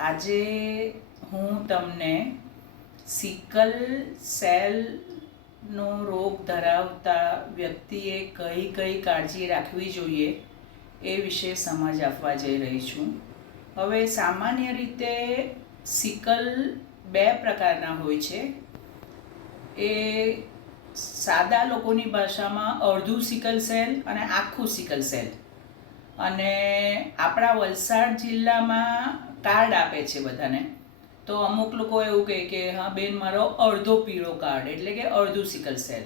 આજે હું તમને સિકલ સેલનો રોગ ધરાવતા વ્યક્તિએ કઈ કઈ કાળજી રાખવી જોઈએ એ વિશે સમજ આપવા જઈ રહી છું. હવે સામાન્ય રીતે સિકલ બે પ્રકારના હોય છે. એ સાદા લોકોની ભાષામાં અડધું સિકલ સેલ અને આખું સિકલ સેલ. અને આપણા વલસાડ જિલ્લામાં કાર્ડ આપે છે બધાને. તો અમુક લોકો એવું કહે કે હા બેન મારો અડધો પીળો કાર્ડ એટલે કે અડધું સિકલ સેલ,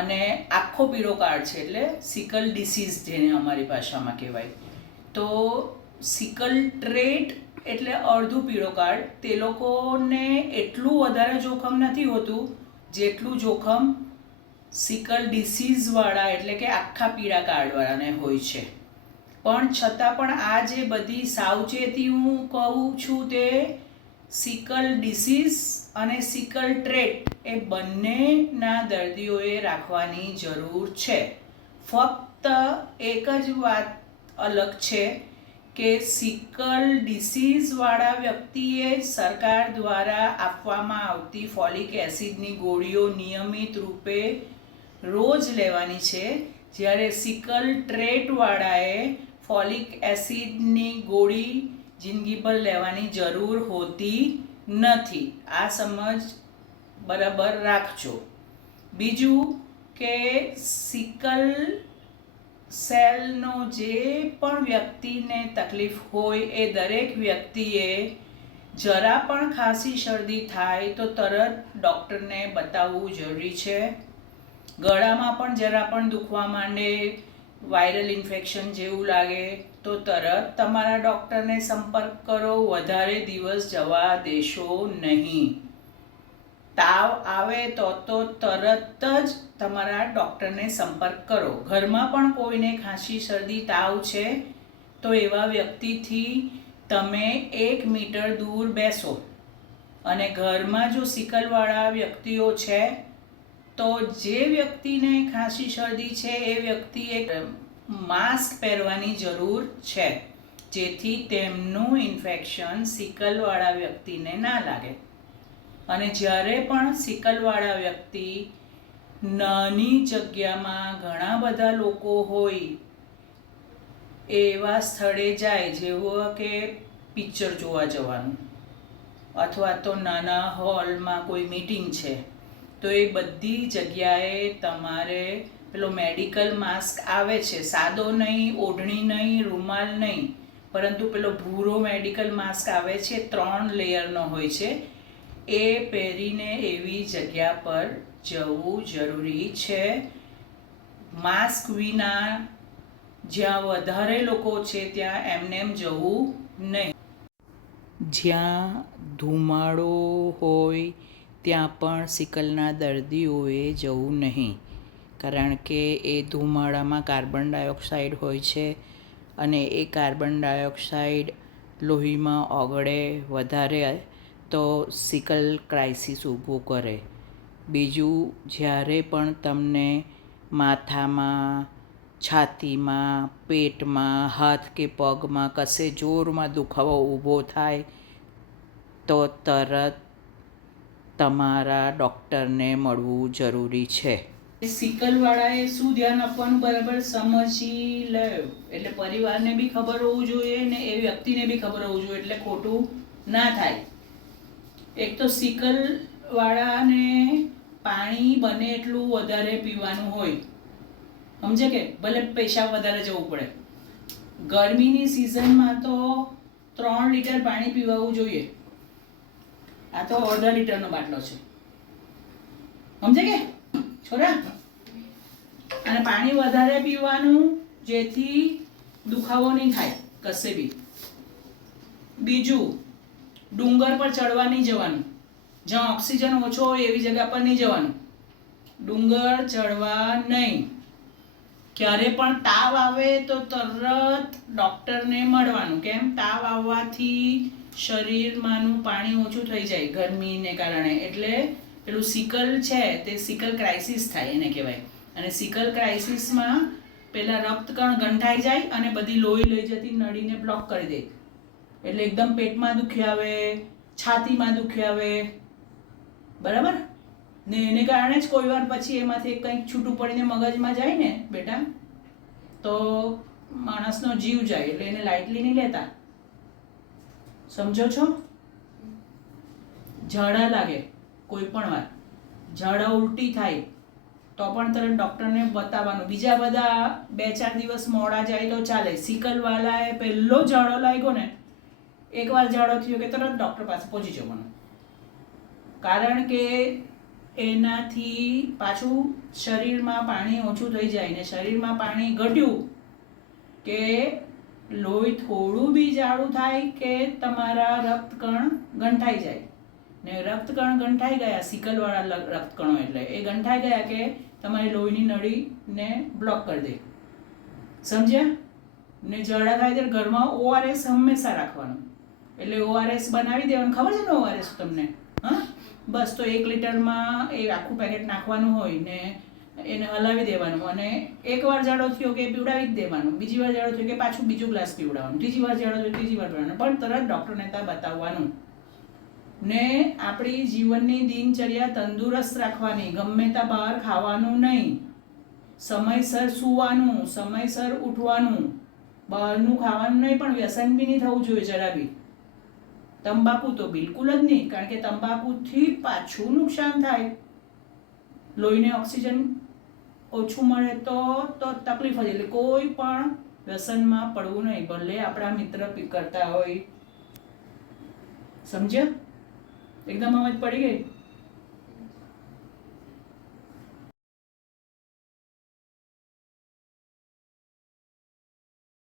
અને આખો પીળો કાર્ડ છે એટલે સિકલ ડિસીઝ જેને અમારી ભાષામાં કહેવાય. તો સિકલ ટ્રેટ એટલે અડધું પીળો કાર્ડ. તે લોકોને એટલું વધારે જોખમ નથી હોતું જેટલું જોખમ સિકલ ડિસીઝવાળા એટલે કે આખા પીળા કાર્ડવાળાને હોય છે. પણ છતાં પણ આ જે બધી સાવચેતી હું કહું છું તે સિકલ ડિસીઝ અને સિકલ ટ્રેટ એ બંનેના દર્દીઓએ રાખવાની જરૂર છે. ફક્ત એક જ વાત અલગ છે કે સિકલ ડિસીઝવાળા વ્યક્તિએ સરકાર દ્વારા આપવામાં આવતી ફોલિક એસિડની ગોળીઓ નિયમિત રૂપે રોજ લેવાની છે, જ્યારે સિકલ ટ્રેટવાળાએ ફોલિક એસિડની ગોળી જિંદગીભર લેવાની જરૂર હોતી નથી. આ સમજ બરાબર રાખજો. બીજું કે સિકલ સેલનો જે પણ વ્યક્તિને તકલીફ હોય એ દરેક વ્યક્તિએ જરા પણ ખાંસી શરદી થાય તો તરત ડૉક્ટરને બતાવવું જરૂરી છે. ગળામાં પણ જરા પણ દુખવા માંડે, વાયરલ ઇન્ફેક્શન જેવું લાગે તો તરત તમારા ડૉક્ટરને સંપર્ક કરો. વધારે દિવસ જવા દેશો નહીં. તાવ આવે તો તરત જ તમારા ડૉક્ટરને સંપર્ક કરો. ઘરમાં પણ કોઈને ખાંસી શરદી તાવ છે તો એવા વ્યક્તિથી તમે 1 મીટર દૂર બેસો. અને ઘરમાં જો સિકલવાળા વ્યક્તિઓ છે તો જે વ્યક્તિને ખાંસી શરદી છે એ વ્યક્તિએ માસ્ક પહેરવાની જરૂર છે, જેથી તેમનું ઇન્ફેક્શન સિકલવાળા વ્યક્તિને ના લાગે. અને જ્યારે પણ સિકલવાળા વ્યક્તિ નાની જગ્યામાં ઘણા બધા લોકો હોય એવા સ્થળે જાય, જેવું કે પિક્ચર જોવા જવાનું અથવા તો નાના હોલમાં કોઈ મીટિંગ છે, તો એ બધી જગ્યાએ તમારે પેલો મેડિકલ માસ્ક આવે છે, સાદો નહીં, ઓઢણી નહીં, રૂમાલ નહીં, પરંતુ પેલો ભૂરો મેડિકલ માસ્ક આવે છે, 3 લેયરનો હોય છે, એ પહેરીને એવી જગ્યા પર જવું જરૂરી છે. માસ્ક વિના જ્યાં વધારે લોકો છે ત્યાં એમનેમ જવું નહીં. જ્યાં ધુમાડો હોય ત્યાં પણ સિકલના દર્દીઓએ જવું નહીં, કારણ કે એ ધુમાડામાં કાર્બન ડાયોક્સાઇડ હોય છે અને એ કાર્બન ડાયોક્સાઇડ લોહીમાં ઓગળે વધારે તો સિકલ ક્રાઇસિસ ઊભો કરે. બીજું, જ્યારે પણ તમને માથામાં, છાતીમાં, પેટમાં, હાથ કે પગમાં કશે જોરમાં દુખાવો ઊભો થાય તો તરત તમારા ડૉક્ટરને મળવું જરૂરી છે. સિકલવાળાએ શું ધ્યાન આપવાનું બરાબર સમજી લે, એટલે પરિવારને બી ખબર હોવું જોઈએ ને એ વ્યક્તિને બી ખબર હોવું જોઈએ, એટલે ખોટું ના થાય. એક તો સિકલવાળાને પાણી બને એટલું વધારે પીવાનું હોય, સમજે કે ભલે પેશાબ વધારે જવું પડે. ગરમીની સિઝનમાં તો 3 લીટર પાણી પીવાવું જોઈએ. આ તો અડધા લીટરનો બાટલો છે, સમજે કે છોરા. અને પાણી વધારે પીવાનું, જેથી દુખાવો નહીં થાય કશે બી. બીજું, ડુંગર પર ચડવા નહીં જવાનું. જ્યાં ઓક્સિજન ઓછો હોય એવી જગ્યા પર નહીં જવાનું. ડુંગર ચડવા નહીં. ક્યારે પણ તાવ આવે તો તરત ડૉક્ટરને મળવાનું. કેમ? તાવ આવવાથી શરીરમાંનું પાણી ઓછું થઈ જાય ગરમીને કારણે, એટલે પેલું સિકલ છે તે સિકલ ક્રાઇસિસ થાય એને કહેવાય. અને સિકલ ક્રાઇસિસમાં પેલા રક્તકણ ગંઠાઈ જાય અને બધી લોહી લઈ જતી નળીને બ્લોક કરી દે, એટલે એકદમ પેટમાં દુખી આવે, છાતીમાં દુખી આવે, બરાબર ને એને કારણે જ કોઈ વાર પછી એમાંથી કંઈક છૂટું પડીને મગજમાં જાય ને બેટા, તો માણસનો જીવ જાય. એટલે એને લાઇટલી નહીં લેતા, સમજો છો? ઝાડા લાગે કોઈ પણ વાર, ઝાડા ઉલટી થાય તો પણ તરત ડૉક્ટરને બતાવવાનું. બીજા બધા 2-4 દિવસ મોડા જાય તો ચાલે. સિકલવાલાએ પહેલો ઝાડો લાગ્યો ને, એકવાર ઝાડો થયો કે તરત ડૉક્ટર પાસે પહોંચી જવાનું. કારણ કે એનાથી પાછું શરીરમાં પાણી ઓછું થઈ જાય ને શરીરમાં પાણી ઘટ્યું કે લોહી થોડું બી જાડું થાય કે તમારા રક્તકણ ગંઠાઈ જાય ને રક્તકણ ગંઠાઈ ગયા, સિકલવાળા રક્તકણો એટલે એ ગંઠાઈ ગયા કે તમારી લોહીની નળીને બ્લોક કરી દે. સમજ્યા? ને ઝાડા થાય ત્યારે ઘરમાં ORS હંમેશા રાખવાનું. એટલે ORS બનાવી દેવાનું. ખબર છે ને ORS તમને? હા, બસ તો 1 લીટરમાં એ આખું પેકેટ નાખવાનું હોય ને એને હલાવી દેવાનું. અને એકવાર ઝાડો થયો કે પીવડાવી જ દેવાનું, બીજી વાર ઝાડો થયો કે પાછું બીજો ગ્લાસ પીવડાવવાનું, ત્રીજી વાર ઝાડો થયો ત્રીજી વાર પીવડાવવાનું, પણ તરત ડૉક્ટરને ત્યાં બતાવવાનું. ને આપણી જીવનની દિનચર્યા તંદુરસ્ત રાખવાની. ગમે ત્યાં બહાર ખાવાનું નહીં, સમયસર સૂવાનું, સમયસર ઉઠવાનું, બહારનું ખાવાનું નહીં, પણ વ્યસન બી નહીં થવું જોઈએ જરા બી. તંબાકુ તો બિલકુલ જ નહીં, કારણ કે તંબાકુથી પાછું નુકસાન થાય. લોહીને ઓક્સિજન ઓછું મળે તો તકલીફ જ. એટલે કોઈ પણ વ્યસનમાં પડવું નહીં, ભલે આપણા મિત્ર કરતા હોય. સમજ્યા? એકદમ સમજ પડી ગઈ?